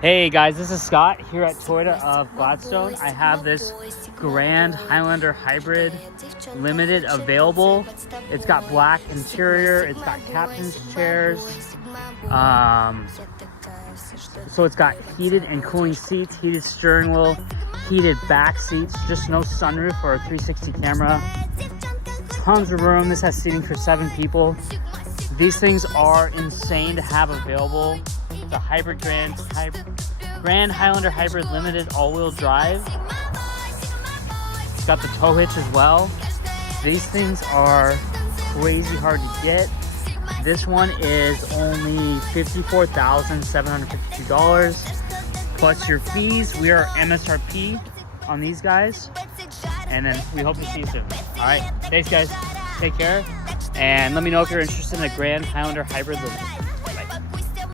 Hey guys, this is Scott here at Toyota of Gladstone. I have this Grand Highlander Hybrid Limited available. It's got black interior, it's got captain's chairs. So it's got heated and cooling seats, heated steering wheel, heated back seats, just no sunroof or a 360 camera. Tons of room. This has seating for 7 people. These things are insane to have available. The hybrid Grand Highlander Hybrid Limited all-wheel drive. It's got the tow hitch as well. These things are crazy hard to get. This one is only $54,752 plus your fees. We are MSRP on these guys, and then we hope to see you soon. All right, thanks guys. Take care, and let me know if you're interested in a Grand Highlander Hybrid Limited.